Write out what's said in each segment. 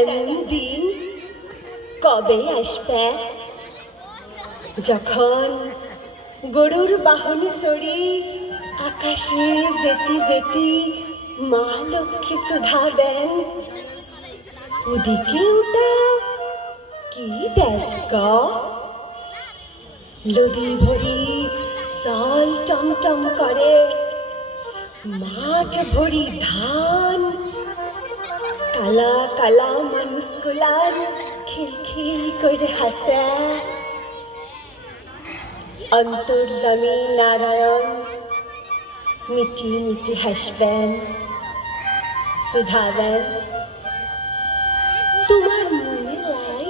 এমন দিন কবে আসবে যখন গরুর বাহনে চড়ি আকাশে যেতে যেতে মা লক্ষ্মী শুধাবেন, ওদিকে ওটা কি দেশ গো? নদী ভরি জল টমটম করে, মাঠ ভরি ধান, কালা কালা মানুষগুলার খিলখিল করে হাসে। অন্তর্যামী নারায়ণ মিটি মিটি হাসবেন, শুধাবেন, তোমার মনে লাই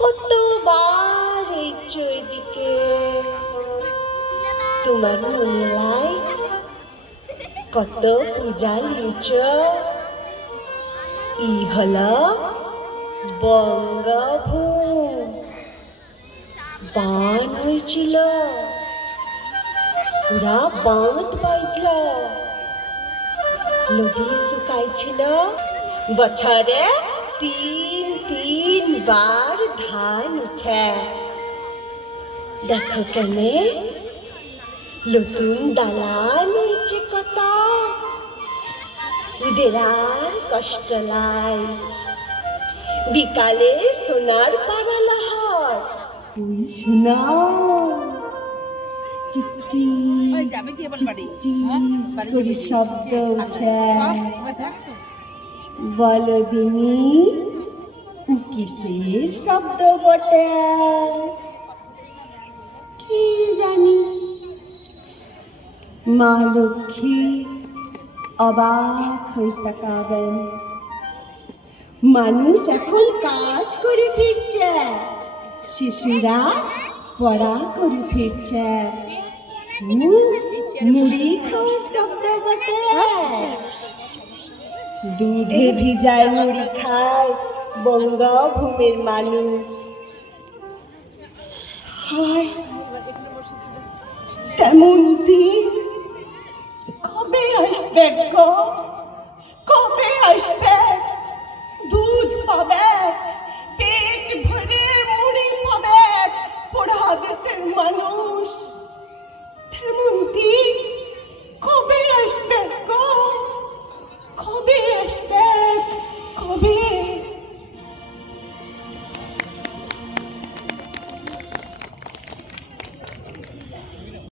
কতবার এইছো এদিকে? তোমার মনে লাই কত পূজা লিয়েছ? ই হল বঙ্গভূম, বান হয়েছিল, পুরা বাঁধ বাইতল, নদী শুকাইছিল, বছরে 3 বার ধান উঠে। দেখো কেনে নতুন দালান হয়েছে কত, ওদের আর কষ্ট লাই। বিকালে সোনার পাড়ালা হয়, তুই শোনাও টিকটি করে শব্দ উঠে। বলো দিনি কিসের শব্দ বটে? কি জানি। মা লক্ষ্মী অবাক হয়ে তাকাবেন, মানুষ এখন কাজ করে ফিরছে, শিশুরা পড়া করে ফিরছে, মুড়ি খাওয়ার শব্দ বটে। দুধে ভিজায় মুড়ি খায় বঙ্গভূমির মানুষ। হায়, তেমন দিন কবে আসবে গো? কবে আসবে? দুধ পাবে, পেট ভরে মুড়ি পাবে পোড়া দেশের মানুষ। তেমন দিন